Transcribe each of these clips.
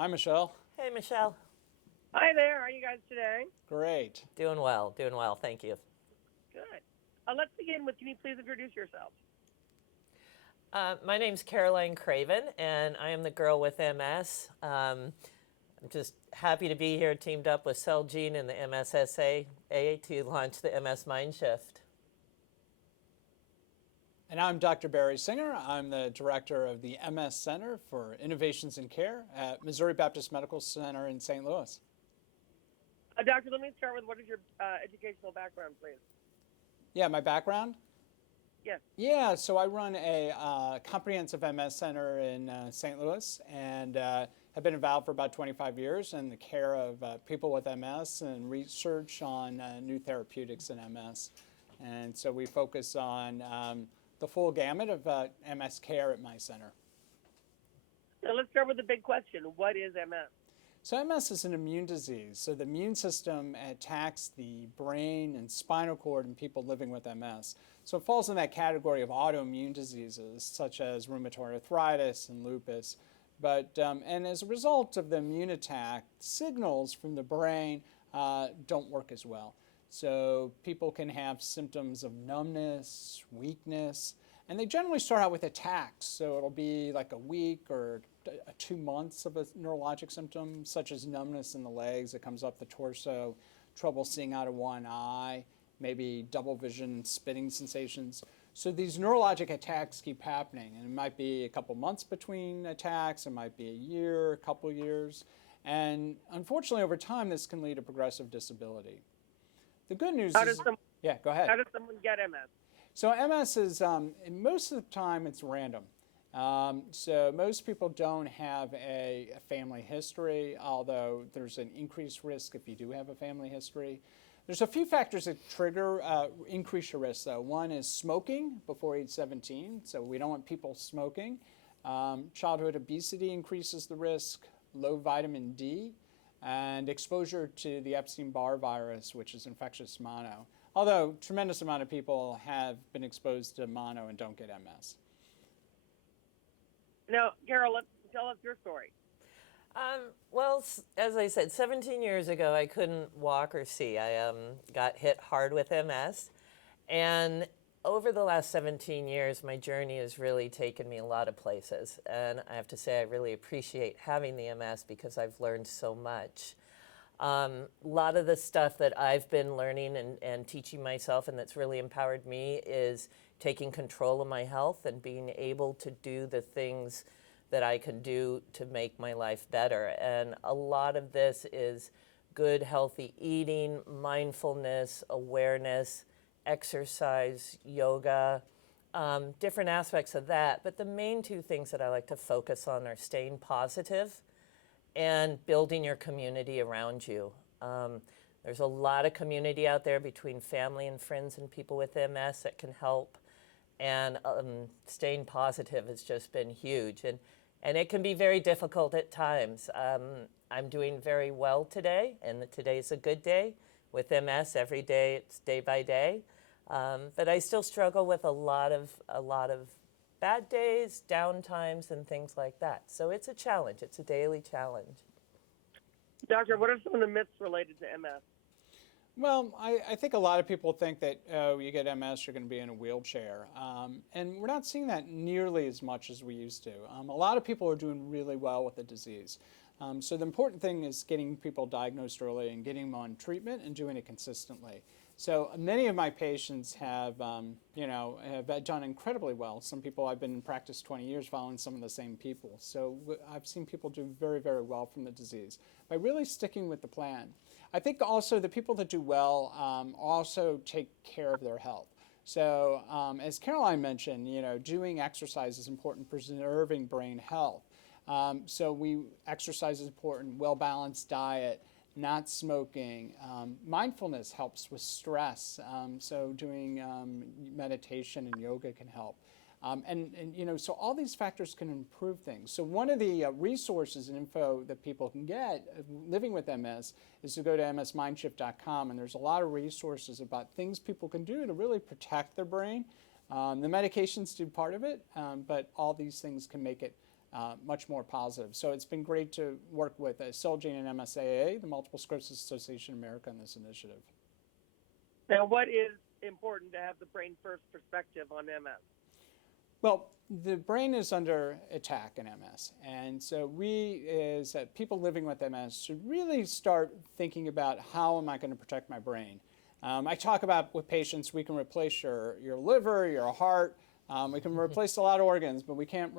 Hi, Michelle. Hey, Michelle. Hi there. How are you guys today? Great. Doing well, thank you. Good. Let's begin with, can you please introduce yourself? My name's Caroline Craven, and I am the girl with MS. I'm just happy to be here, teamed up with Celgene and the MSSA to launch the MS MindShift. And I'm Dr. Barry Singer. I'm the director of the MS Center for Innovations in Care at Missouri Baptist Medical Center in St. Louis. Doctor, let me start with, what is your educational background, please? Yeah, my background? Yes. Yeah, so I run a comprehensive MS center in St. Louis and have been involved for about 25 years in the care of people with MS and research on new therapeutics in MS. And so we focus on the full gamut of MS care at my center. Now let's start with the big question. What is MS? So MS is an immune disease. So the immune system attacks the brain and spinal cord in people living with MS. So it falls in that category of autoimmune diseases such as rheumatoid arthritis and lupus. But and as a result of the immune attack, signals from the brain don't work as well. So people can have symptoms of numbness, weakness, and they generally start out with attacks. So it'll be like a week or 2 months of a neurologic symptom, such as numbness in the legs that comes up the torso, trouble seeing out of one eye, maybe double vision, spitting sensations. So these neurologic attacks keep happening, and it might be a couple months between attacks, it might be a year, a couple years, and unfortunately over time this can lead to progressive disability. The good news is, yeah, go ahead. How does someone get MS? So MS is, most of the time it's random. So most people don't have a family history, although there's an increased risk if you do have a family history. There's a few factors that trigger, increase your risk though. One is smoking before age 17, so we don't want people smoking. Childhood obesity increases the risk, low vitamin D, and exposure to the Epstein-Barr virus, which is infectious mono. Although a tremendous amount of people have been exposed to mono and don't get MS. Now, Carol, tell us your story. Well, as I said, 17 years ago, I couldn't walk or see. I got hit hard with MS. And over the last 17 years, my journey has really taken me a lot of places. And I have to say, I really appreciate having the MS because I've learned so much. A lot of the stuff that I've been learning and teaching myself and that's really empowered me is taking control of my health and being able to do the things that I can do to make my life better. And a lot of this is good, healthy eating, mindfulness, awareness, exercise, yoga, different aspects of that. But the main two things that I like to focus on are staying positive and building your community around you. There's a lot of community out there between family and friends and people with MS that can help. And staying positive has just been huge. And it can be very difficult at times. I'm doing very well today, and today's a good day. With MS, every day it's day by day. But I still struggle with a lot of bad days, down times, and things like that. So it's a challenge. It's a daily challenge. Doctor, what are some of the myths related to MS? Well, I think a lot of people think that, oh, you get MS, you're going to be in a wheelchair. And we're not seeing that nearly as much as we used to. A lot of people are doing really well with the disease. So the important thing is getting people diagnosed early and getting them on treatment and doing it consistently. So many of my patients have done incredibly well. Some people, I've been in practice 20 years following some of the same people. So I've seen people do very, very well from the disease by really sticking with the plan. I think also the people that do well also take care of their health. So as Caroline mentioned, doing exercise is important, preserving brain health. So exercise is important, well-balanced diet, not smoking. Mindfulness helps with stress, so doing meditation and yoga can help. So all these factors can improve things. So one of the resources and info that people can get living with MS is to go to msmindshift.com, and there's a lot of resources about things people can do to really protect their brain. The medications do part of it, but all these things can make it much more positive. So it's been great to work with Celgene and MSAA, the Multiple Sclerosis Association of America, on this initiative. Now, what is important to have the brain first perspective on MS? Well, the brain is under attack in MS, and so we, as people living with MS, should really start thinking about how am I going to protect my brain. I talk about with patients, we can replace your liver, your heart, we can replace a lot of organs, but we can't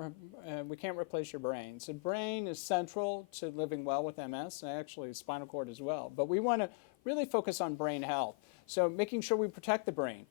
replace your brain. So brain is central to living well with MS, and actually spinal cord as well. But we want to really focus on brain health. So making sure we protect the brain,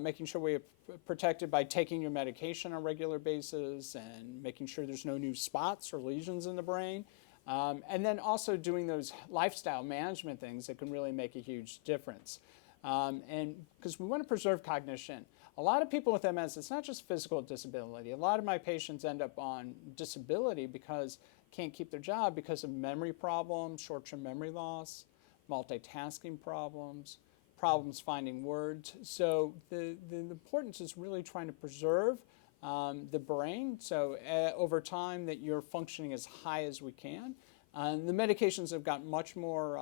making sure we protect it by taking your medication on a regular basis and making sure there's no new spots or lesions in the brain. And then also doing those lifestyle management things that can really make a huge difference. And because we want to preserve cognition. A lot of people with MS, it's not just physical disability. A lot of my patients end up on disability because can't keep their job because of memory problems, short-term memory loss, multitasking problems, problems finding words. So the importance is really trying to preserve the brain. So over time that you're functioning as high as we can. The medications have got much more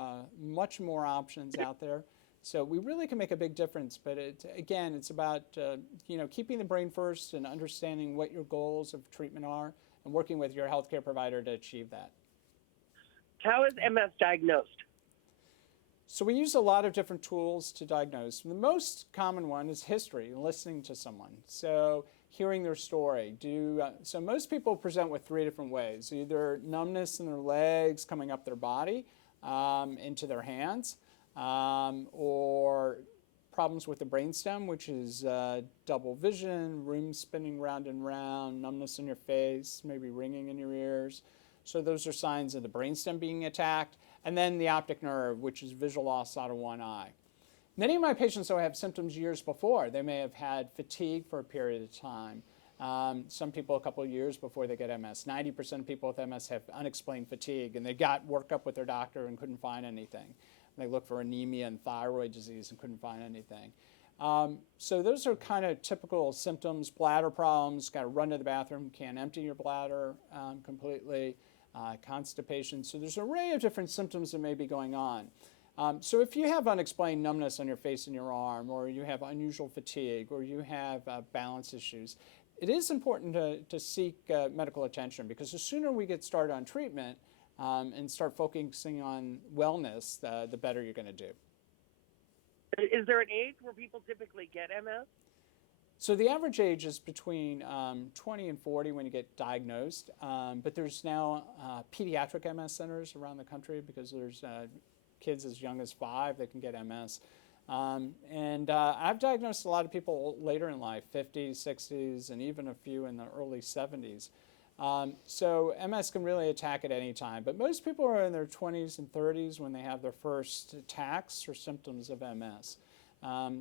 options out there. So we really can make a big difference. But again, it's about keeping the brain first and understanding what your goals of treatment are and working with your healthcare provider to achieve that. How is MS diagnosed? So we use a lot of different tools to diagnose. The most common one is history, listening to someone. So hearing their story. So most people present with 3 different ways. Either numbness in their legs coming up their body into their hands, or problems with the brainstem, which is double vision, room spinning round and round, numbness in your face, maybe ringing in your ears. So those are signs of the brainstem being attacked. And then the optic nerve, which is visual loss out of one eye. Many of my patients, though, have symptoms years before. They may have had fatigue for a period of time. Some people a couple of years before they get MS. 90% of people with MS have unexplained fatigue, and they got worked up with their doctor and couldn't find anything. They looked for anemia and thyroid disease and couldn't find anything. So those are kind of typical symptoms. Bladder problems, got to run to the bathroom, can't empty your bladder completely. Constipation. So there's an array of different symptoms that may be going on. So if you have unexplained numbness on your face and your arm, or you have unusual fatigue, or you have balance issues, it is important to seek medical attention, because the sooner we get started on treatment and start focusing on wellness, the better you're going to do. Is there an age where people typically get MS? So the average age is between 20 and 40 when you get diagnosed, but there's now pediatric MS centers around the country, because there's kids as young as 5 that can get MS. And I've diagnosed a lot of people later in life, 50s, 60s, and even a few in the early 70s. So MS can really attack at any time, but most people are in their 20s and 30s when they have their first attacks or symptoms of MS.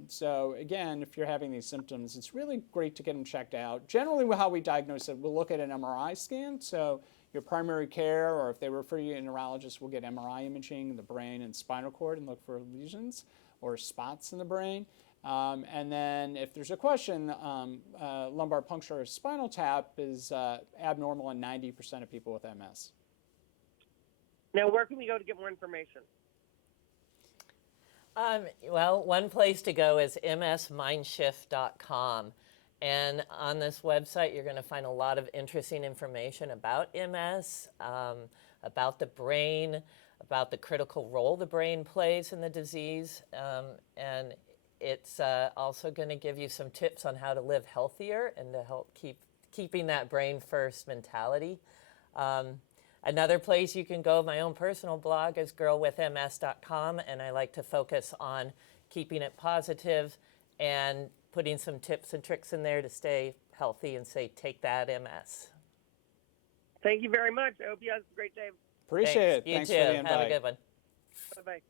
So again, if you're having these symptoms, it's really great to get them checked out. Generally, how we diagnose it, we'll look at an MRI scan. So your primary care, or if they refer you to a neurologist, we'll get MRI imaging, the brain and spinal cord, and look for lesions or spots in the brain. And then if there's a question, lumbar puncture or spinal tap is abnormal in 90% of people with MS. Now, where can we go to get more information? Well, one place to go is msmindshift.com. And on this website, you're going to find a lot of interesting information about MS, about the brain, about the critical role the brain plays in the disease. And it's also going to give you some tips on how to live healthier and to help keeping that brain first mentality. Another place you can go, my own personal blog, is girlwithms.com, and I like to focus on keeping it positive and putting some tips and tricks in there to stay healthy and say, take that MS. Thank you very much. I hope you have a great day. Appreciate it. You Thanks too. for the invite. Have a good one. Bye-bye.